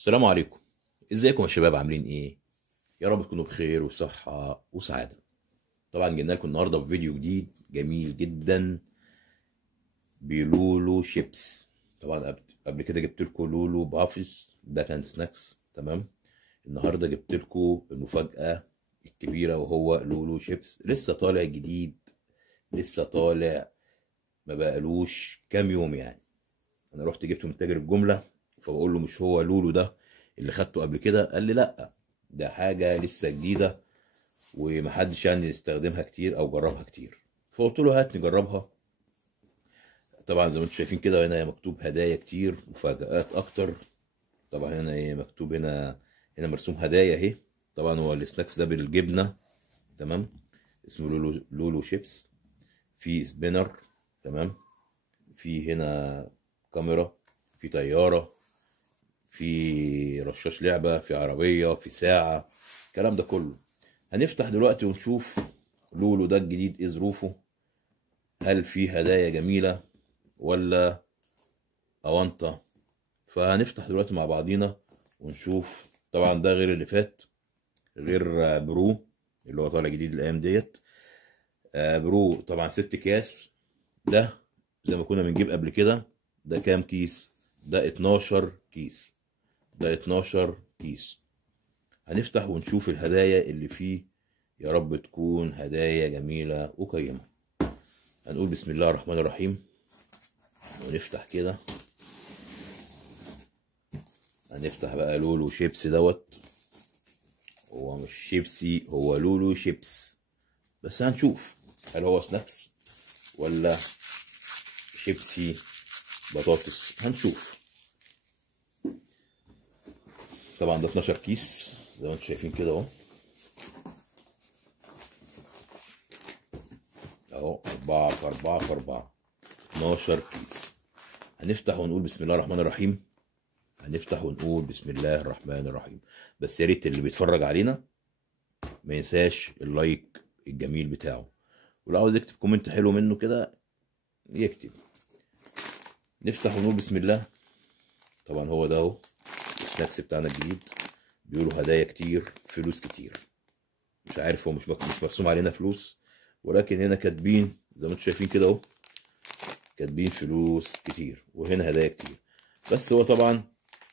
السلام عليكم. ازيكم يا شباب؟ عاملين ايه؟ يا رب تكونوا بخير وصحة وسعادة. طبعا جينا لكم النهارده بفيديو جديد جميل جدا بلولو شيبس. طبعا قبل كده جبت لكم لولو بافيس، ده كان سناكس. تمام. النهارده جبت لكم المفاجأة الكبيرة وهو لولو شيبس لسه طالع جديد، لسه طالع ما بقالوش كام يوم يعني. انا رحت جبته من تاجر الجملة، فبقول له مش هو لولو ده اللي خدته قبل كده؟ قال لي لا، ده حاجة لسه جديدة ومحدش يعني يستخدمها كتير او جربها كتير. فقلت له هات نجربها. طبعا زي ما انتم شايفين كده هنا مكتوب هدايا كتير، مفاجآت اكتر. طبعا هنا ايه مكتوب؟ هنا مرسوم هدايا اهي. طبعا هو السناكس ده بالجبنة. تمام. اسمه لولو شيبس. في سبينر. تمام. في هنا كاميرا، في طيارة، في رشاش لعبة، في عربية، في ساعة، الكلام ده كله. هنفتح دلوقتي ونشوف لولو ده الجديد ايه ظروفه. هل في هدايا جميلة ولا أونطة؟ فهنفتح دلوقتي مع بعضينا ونشوف. طبعا ده غير اللي فات، غير برو اللي هو طالع جديد الأيام ديت. برو طبعا 6 أكياس. ده زي ما كنا بنجيب قبل كده. ده كام كيس؟ ده 12 كيس. ده 12 كيس. هنفتح ونشوف الهدايا اللي فيه. يا رب تكون هدايا جميلة وقيمة. هنقول بسم الله الرحمن الرحيم ونفتح كده. هنفتح بقى لولو شيبس دوت. هو مش شيبسي، هو لولو شيبس. بس هنشوف هل هو سناكس ولا شيبسي بطاطس. هنشوف. طبعا ده 12 كيس زي ما انتم شايفين كده اهو. اهو 4 في 4 في 4، 12 كيس. هنفتح ونقول بسم الله الرحمن الرحيم. هنفتح ونقول بسم الله الرحمن الرحيم. بس يا ريت اللي بيتفرج علينا ما ينساش اللايك الجميل بتاعه، ولو عاوز يكتب كومنت حلو منه كده يكتب. نفتح ونقول بسم الله. طبعا هو ده اهو السناكس بتاعنا الجديد. بيقولوا هدايا كتير، فلوس كتير. مش عارف، هو مش مرسوم علينا فلوس، ولكن هنا كاتبين زي ما انتم شايفين كده اهو، كاتبين فلوس كتير وهنا هدايا كتير. بس هو طبعا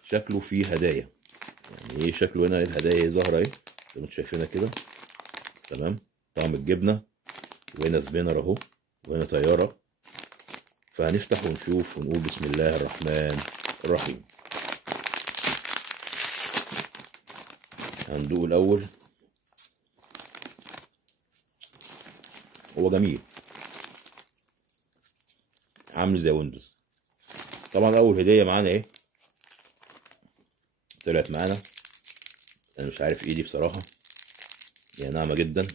شكله فيه هدايا. يعني ايه شكله؟ هنا الهدايا ظاهره اهي زي ما انتم شايفينها كده. تمام. طعم الجبنه، وهنا سبينر اهو، وهنا طياره. فهنفتح ونشوف ونقول بسم الله الرحمن الرحيم. هندوق الاول. هو جميل، عامل زي ويندوز. طبعا اول هديه معانا ايه طلعت معانا. انا مش عارف ايه دي بصراحه، هي ناعمه جدا.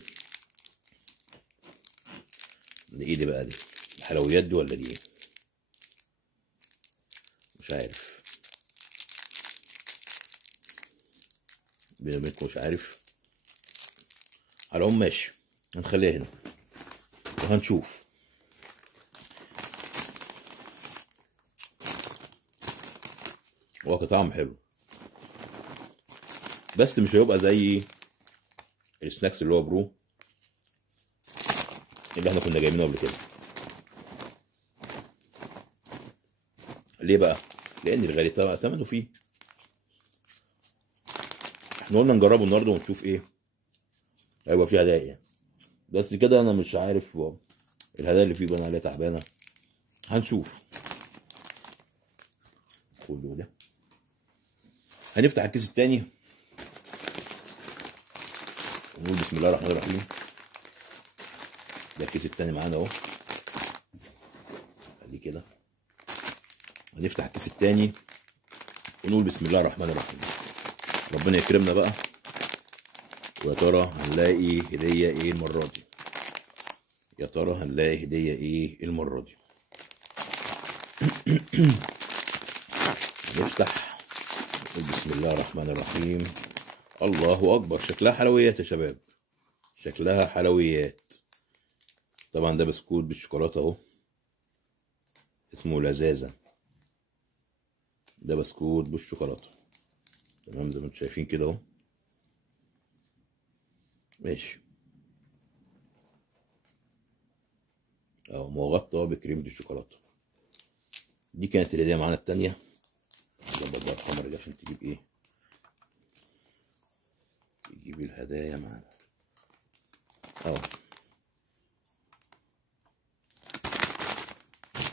دي ايه دي بقى؟ دي حلويات دي ولا دي ايه؟ مش عارف، بيني وبينكم مش عارف. على العموم ماشي، هنخليها هنا وهنشوف. هو كطعم حلو، بس مش هيبقى زي السناكس اللي هو برو اللي احنا كنا جايبينه قبل كده. ليه بقى؟ لان الغالي ثمنه فيه. احنا قلنا نجربه النهارده ونشوف ايه هيبقى فيه هدايا. بس كده انا مش عارف الهدايا اللي فيه بان عليها تعبانه. هنشوف. كله ده. هنفتح الكيس التاني ونقول بسم الله الرحمن الرحيم. ده الكيس التاني معانا اهو. خليه كده. هنفتح الكيس التاني ونقول بسم الله الرحمن الرحيم. ربنا يكرمنا بقى، ويا ترى هنلاقي هدية ايه المرة دي؟ يا ترى هنلاقي هدية ايه المرة دي؟ نفتح نقول بسم الله الرحمن الرحيم. الله اكبر، شكلها حلويات يا شباب، شكلها حلويات. طبعا ده بسكوت بالشوكولاتة اهو، اسمه لذاذة. ده بسكوت بالشوكولاتة. تمام زي ما انتم شايفين كده اهو. ماشي اهو مغطى بكريمة الشوكولاتة. دي كانت الهدية معانا التانية. نظبط بقى الكاميرا دي عشان تجيب ايه، تجيب الهدايا معانا اهو.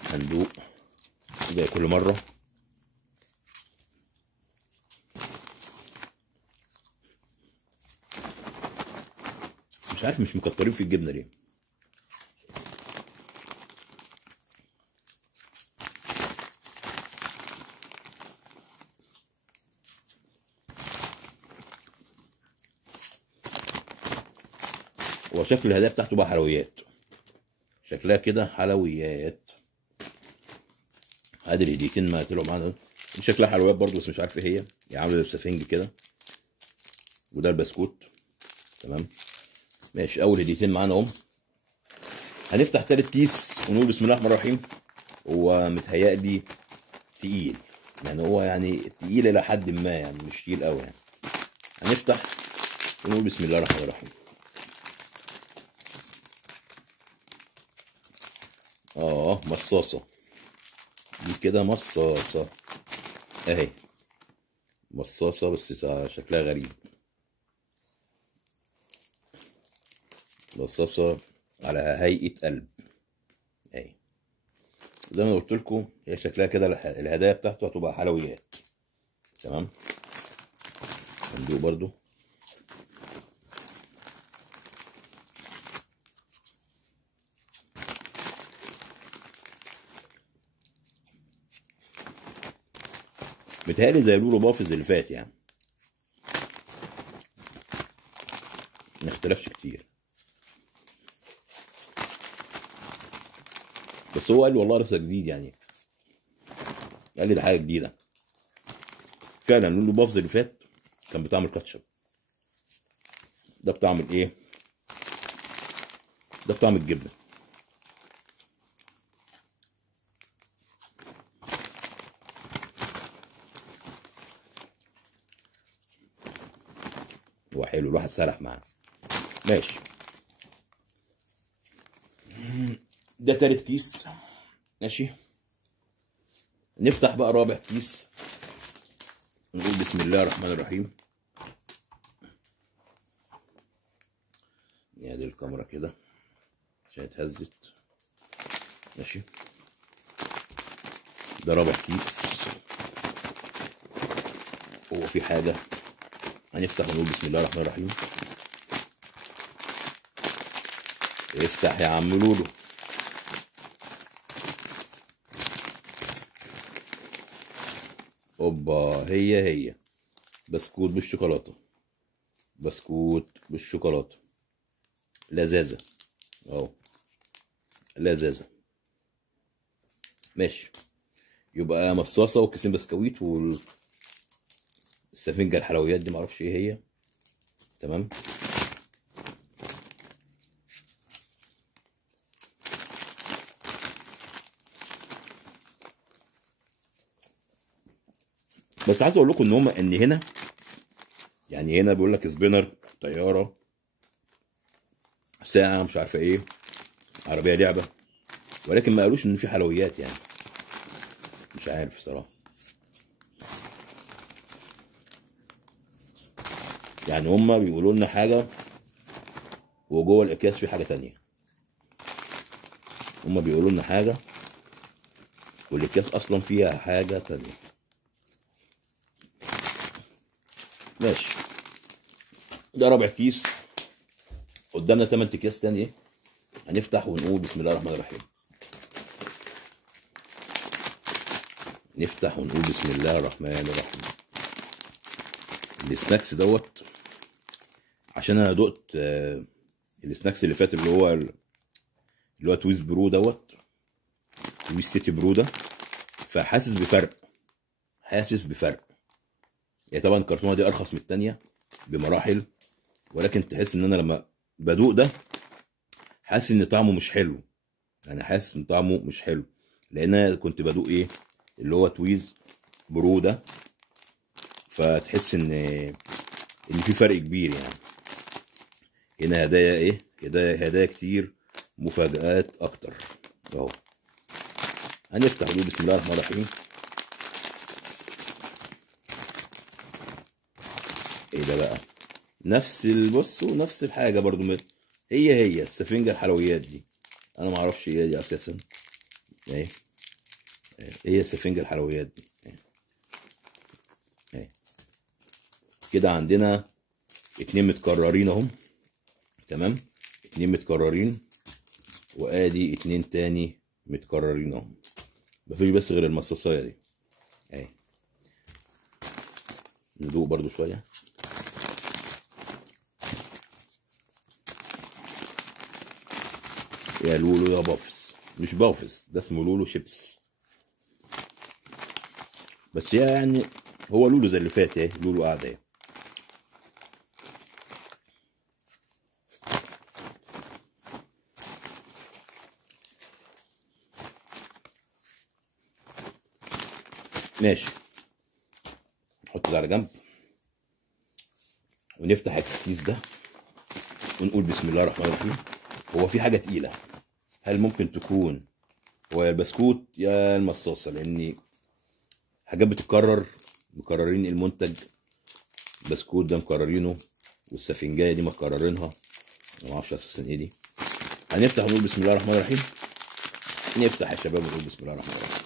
صندوق زي كل مرة. مش عارف مش مكترين في الجبنة ليه. هو شكل الهدايا بتاعته بقى حلويات، شكلها كده حلويات. ادي الهديتين ما طلعوا معانا، دي شكلها حلويات برضه بس مش عارف ايه هي، هي عامله زي السفنج كده. وده البسكوت. تمام ماشي. اول هديتين معانا اهم. هنفتح تالت كيس ونقول بسم الله الرحمن الرحيم. هو متهيألي تقيل، يعني هو يعني تقيل الى حد ما، يعني مش تقيل قوي يعني. هنفتح ونقول بسم الله الرحمن الرحيم. مصاصة دي كده، مصاصة اهي. مصاصة بس شكلها غريب. مصاصة على هيئة قلب اهي. زي ما قلت لكم هي شكلها كده، الهدايا بتاعته هتبقى حلويات. تمام. صندوق برضو. متهيألي زي لولو بافز اللي فات يعني، ما اختلفش كتير. بس هو قال لي والله لسه جديد يعني، قال لي ده حاجه جديده فعلا. لولو بافز اللي فات كان بطعم الكاتشب، ده بطعم الايه، ده بطعم الجبنه. هو حلو، الواحد سرح معاه. ماشي. ده تالت كيس. ماشي. نفتح بقى رابع كيس نقول بسم الله الرحمن الرحيم. يعني الكاميرا كده عشان اتهزت. ماشي. ده رابع كيس. هو في حاجة، هنفتح ونقول بسم الله الرحمن الرحيم. افتح يا عم لولو. اوبا، هي بسكوت بالشوكولاتة. بسكوت بالشوكولاتة، لذاذة اهو، لذاذة. ماشي. يبقى مصاصة وكيسين بسكويت والسفنجة الحلويات دي معرفش ايه هي. تمام. بس عايز اقول لكم ان هما ان هنا يعني هنا بيقول لك سبينر، طيارة، ساعة، مش عارفة ايه، عربية لعبة، ولكن ما قالوش ان في حلويات يعني. مش عارف بصراحة، يعني هما بيقولوا لنا حاجة وجوه الاكياس في حاجة تانية. هما بيقولوا لنا حاجة والاكياس اصلا فيها حاجة تانية. ماشي. ده رابع كيس، قدامنا 8 اكياس تانية. هنفتح ونقول بسم الله الرحمن الرحيم. نفتح ونقول بسم الله الرحمن الرحيم. السناكس دوت عشان انا دقت السناكس اللي فات اللي هو تويز برو دوت، تويز سيتي برو ده، فحاسس بفرق، حاسس بفرق. يعني طبعا الكرتونه دي ارخص من التانية بمراحل، ولكن تحس ان انا لما بدوق ده حاسس ان طعمه مش حلو. انا حاسس ان طعمه مش حلو، لان انا كنت بدوق ايه اللي هو تويز برو ده، فتحس ان في فرق كبير يعني. هنا هدايا ايه، هدايا كتير، مفاجآت اكتر اهو. هنفتح ونقول بسم الله الرحمن الرحيم. ايه ده بقى؟ بصوا نفس الحاجه برضو، هي السفنجه الحلويات دي، انا ما اعرفش ايه دي اساسا. اهي هي السفنجه الحلويات دي اهي. كده عندنا 2 متكررين اهم، تمام، 2 متكررين، وادي 2 تاني متكررين اهم. مفيش بس غير المصاصايه دي اهي. ندوق برضو شويه. يا لولو يا بافس، مش بافس، ده اسمه لولو شيبس. بس يعني هو لولو زي اللي فات اهي، لولو قاعده اهي. ماشي، نحط ده على جنب ونفتح الكيس ده ونقول بسم الله الرحمن الرحيم. هو في حاجه تقيله، هل ممكن تكون هو يا البسكوت يا المصاصه؟ لان حاجات بتتكرر، مكررين المنتج. البسكوت ده مكررينه، والسفنجايه دي مكررينها، ما اعرفش اساسا ايه دي. هنفتح ونقول بسم الله الرحمن الرحيم. نفتح يا شباب ونقول بسم الله الرحمن الرحيم.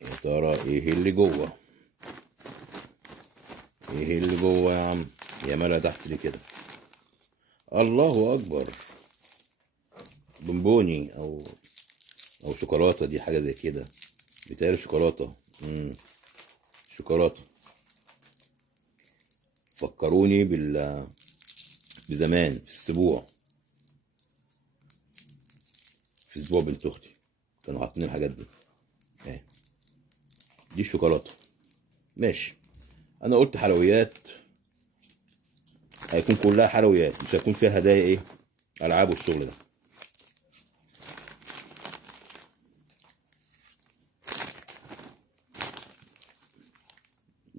يا ترى ايه اللي جوه؟ ايه اللي جوه يا عم؟ يا ملا تحت ليه كده؟ الله اكبر، بونبوني او شوكولاته، دي حاجه زي كده، بيتهيألي شوكولاته. شوكولاته. فكروني بزمان في السبوع، في اسبوع بنت اختي كانوا حاطين الحاجات دي اهي. دي الشوكولاته. ماشي، انا قلت حلويات، هيكون كلها حلويات، مش هيكون فيها هدايا ايه، العاب والشغل ده.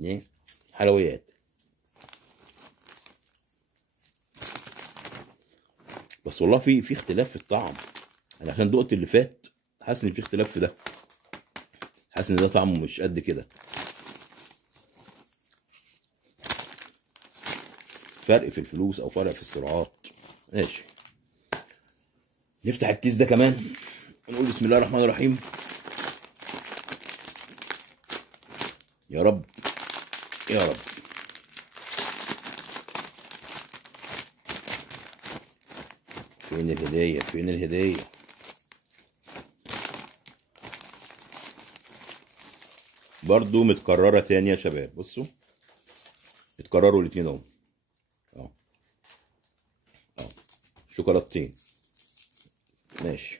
ايه حلويات. بس والله في اختلاف في الطعم. انا عشان دقت اللي فات حاسس ان في اختلاف في ده، حاسس ان ده طعمه مش قد كده، فرق في الفلوس او فرق في السرعات. ماشي، نفتح الكيس ده كمان ونقول بسم الله الرحمن الرحيم. يا رب يا رب. فين الهدية؟ فين الهدية؟ برضو متكررة تاني يا شباب، بصوا اتكرروا الاتنين اهو. اهو شوكولاتتين. ماشي،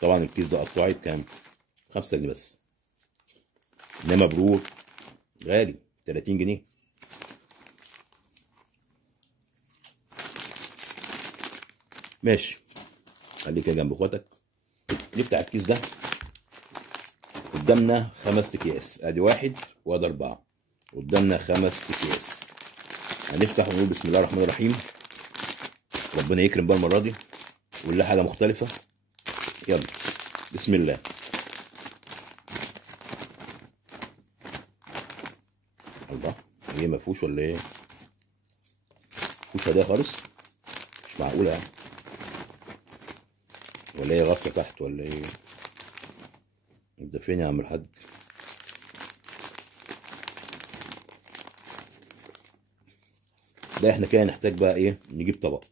طبعا الكيس ده قطعي بكام؟ 5 جنيه بس، انما برور غالي 30 جنيه. ماشي، خليك جنب اخواتك. نفتح الكيس ده، قدامنا 5 اكياس، ادي 1 وادي 4، قدامنا 5 اكياس. هنفتح ونقول بسم الله الرحمن الرحيم. ربنا يكرم بقى المره دي ولا حاجه مختلفه. يلا بسم الله. الله، ايه ما فيهوش ولا ايه؟ مفيهوش هدايا خالص؟ مش معقوله يعني، ولا ايه غطسه تحت ولا ايه؟ انت فين يا عم الحاج؟ لا احنا كده نحتاج بقى ايه، نجيب طبق،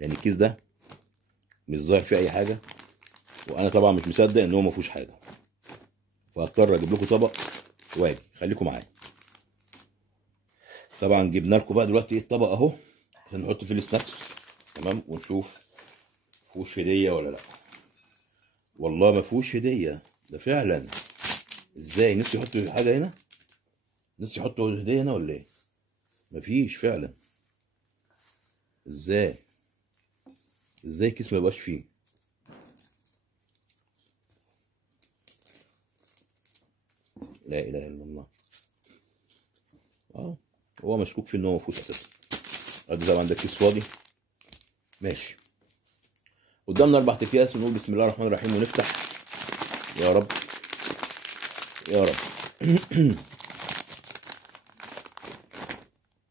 يعني الكيس ده مش ظاهر فيه اي حاجه، وانا طبعا مش مصدق ان هو ما فيهوش حاجه، فهضطر اجيب لكم طبق واجي. خليكم معايا. طبعا جبنا لكم بقى دلوقتي ايه الطبق اهو، عشان نحط فيه السناكس، تمام، ونشوف فيهوش هديه ولا لا. والله ما فيهوش هديه، ده فعلا. ازاي نفسي يحطوا حاجه هنا؟ نفسي يحطوا هديه هنا ولا ايه؟ مفيش فعلا. ازاي؟ ازاي كيس ما يبقاش فيه؟ لا اله الا الله. اه هو مشكوك في ان هو مفيهوش اساسا. ادي زي ما عندك كيس فاضي. ماشي. قدامنا 4 اكياس، ونقول بسم الله الرحمن الرحيم ونفتح. يا رب يا رب.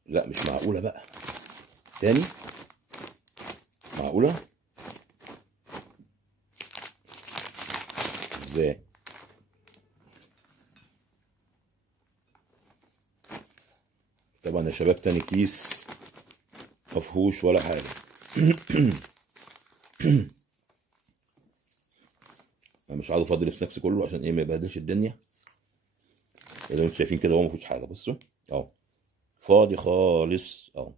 لا مش معقولة بقى. تاني؟ معقولة؟ ازاي؟ طبعا يا شباب تاني كيس مفهوش ولا حاجة. انا مش عايز افضل السناكس كله عشان ايه ما يبهدلش الدنيا. اللي انتوا شايفين كده هو مفيهوش حاجة. بصوا اهو فاضي خالص اهو.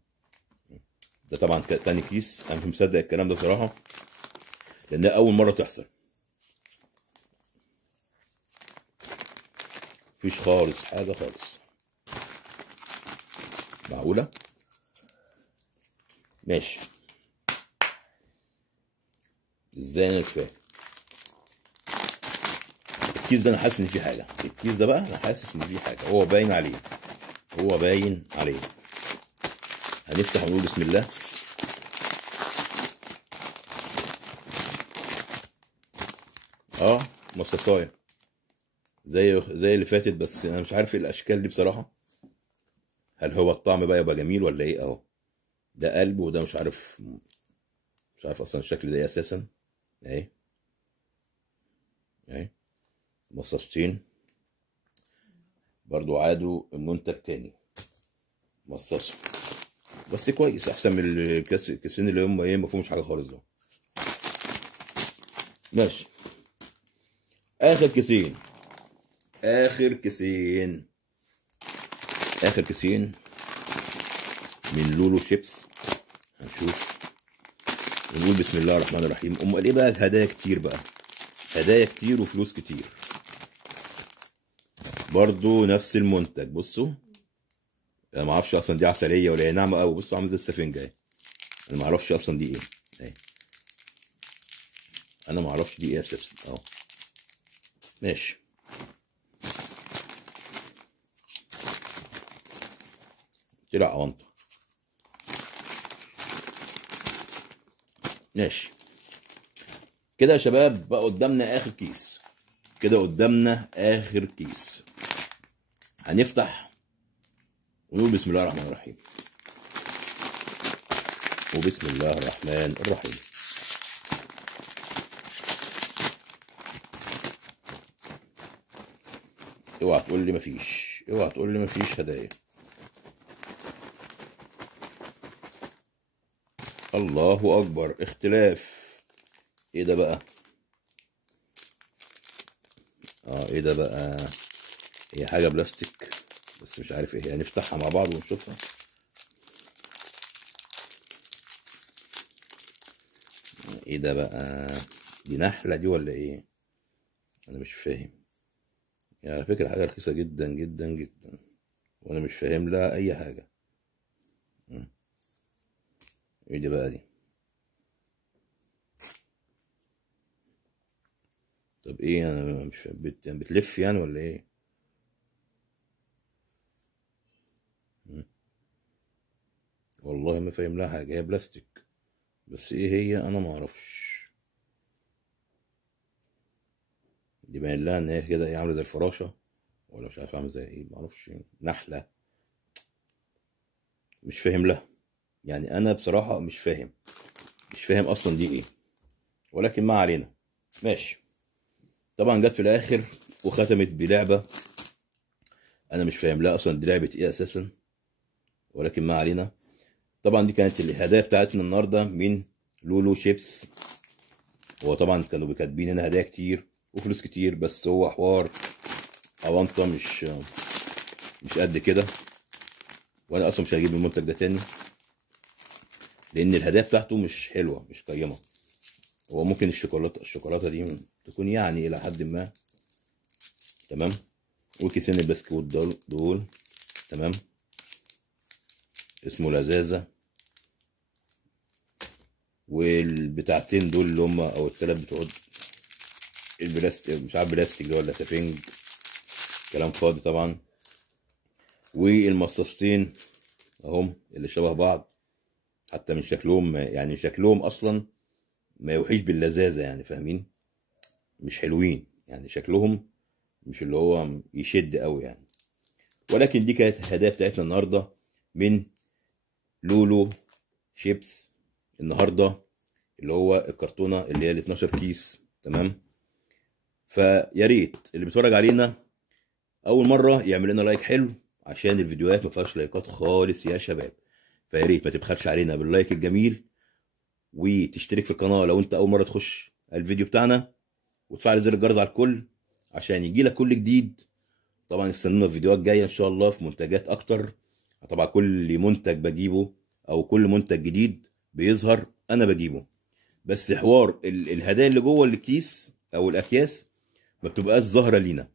ده طبعا تاني كيس. انا مش مصدق الكلام ده بصراحة، لانها اول مرة تحصل. مفيش خالص حاجة خالص. معقولة؟ ماشي. ازاي؟ انا مش فاهم. الكيس ده انا حاسس ان فيه حاجة. الكيس ده بقى انا حاسس ان فيه حاجة. هو باين عليه. هو باين عليه. هنفتح ونقول بسم الله. مصاصايه زي اللي فاتت، بس انا مش عارف ايه الاشكال دي بصراحه. هل هو الطعم بقى يبقى جميل ولا ايه؟ اهو ده قلب، وده مش عارف. مش عارف اصلا الشكل ده ايه اساسا. اهي اهي مصاصتين برضو عادوا المنتج تاني مصاصه. بس كويس، احسن من الكيسين اللي هم ايه ما فيهمش حاجه خالص دول. ماشي. اخر كيسين. اخر كيسين. اخر كيسين من لولو شيبس. هنشوف ونقول بسم الله الرحمن الرحيم. امال ايه بقى؟ الهدايا كتير بقى. هدايا كتير وفلوس كتير. برضو نفس المنتج. بصوا انا ما اعرفش اصلا دي عسليه ولا هي ناعمه قوي. بصوا عامل زي السفنجه اهي. انا ما اعرفش اصلا دي ايه اهي. انا ما اعرفش دي ايه اساسا اهو. ماشي. طلع اونطه. ماشي كده يا شباب. بقى قدامنا اخر كيس. كده قدامنا اخر كيس. هنفتح ونقول بسم الله الرحمن الرحيم. وبسم الله الرحمن الرحيم. اوعى تقول لي مفيش. اوعى تقول لي مفيش هدايا. الله اكبر. اختلاف. ايه ده بقى؟ ايه ده بقى؟ هي حاجه بلاستيك بس مش عارف ايه هي. هنفتحها مع بعض ونشوفها. ايه ده بقى؟ دي نحله دي ولا ايه؟ انا مش فاهم. يعني على فكره حاجه رخيصه جدا جدا جدا، وانا مش فاهم لها اي حاجه. ايه دي بقى دي؟ طب ايه؟ انا مش فاهم. بتلف يعني ولا ايه؟ والله ما فاهم لها حاجه. هي بلاستيك بس ايه هي انا ما اعرفش. دي باين لها ان هي كده ايه، عامله زي الفراشه ولا مش عارف عامله زي ايه. ما اعرفش. نحله. مش فاهم لها. يعني انا بصراحه مش فاهم. مش فاهم اصلا دي ايه، ولكن ما علينا. ماشي. طبعا جت في الاخر وختمت بلعبه انا مش فاهم لها اصلا دي لعبه ايه اساسا، ولكن ما علينا. طبعا دي كانت الهدايا بتاعتنا النهارده من لولو شيبس. هو طبعا كانوا كاتبين هنا هدايا كتير وفلوس كتير، بس هو حوار اونطه مش قد كده. وانا اصلا مش هجيب المنتج ده تاني، لان الهدايا بتاعته مش حلوه مش قيمه. هو ممكن الشوكولاته دي تكون يعني الى حد ما تمام. وكيسين البسكوت دول تمام. اسمه لذاذه. والبتاعتين دول اللي هم او الثلاث بتوع البلاستيك، مش عارف بلاستيك ده ولا سفنج، كلام فاضي طبعا. والمصاصتين اهم اللي شبه بعض، حتى من شكلهم يعني شكلهم اصلا ما يوحيش باللذاذه يعني، فاهمين؟ مش حلوين يعني، شكلهم مش اللي هو يشد قوي يعني. ولكن دي كانت الهدايا بتاعتنا النهارده من لولو شيبس النهارده، اللي هو الكرتونه اللي هي ال 12 كيس، تمام؟ فيا ريت اللي بيتفرج علينا اول مره يعمل لنا لايك حلو، عشان الفيديوهات ما فيهاش لايكات خالص يا شباب. فيا ريت ما تبخلش علينا باللايك الجميل، وتشترك في القناه لو انت اول مره تخش الفيديو بتاعنا، وتفعل زر الجرس على الكل عشان يجي لك كل جديد. طبعا استنونا في فيديوهات جايه ان شاء الله في منتجات اكتر. طبعا كل منتج بجيبه او كل منتج جديد بيظهر انا بجيبه، بس حوار الهدايا اللي جوه الكيس او الاكياس ما بتبقاش ظاهره لينا،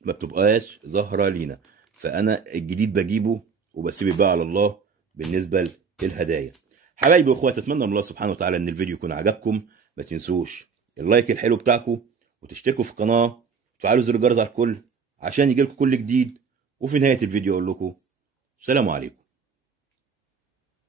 ما بتبقاش ظاهره لينا. فانا الجديد بجيبه وبسيب الباقي على الله بالنسبه للهدايا. حبايبي واخواتي، اتمنى من الله سبحانه وتعالى ان الفيديو يكون عجبكم. ما تنسوش اللايك الحلو بتاعكم، وتشتركوا في القناه، وتفعلوا زر الجرس على الكل عشان يجيلكم كل جديد. وفي نهايه الفيديو اقول لكم السلام عليكم.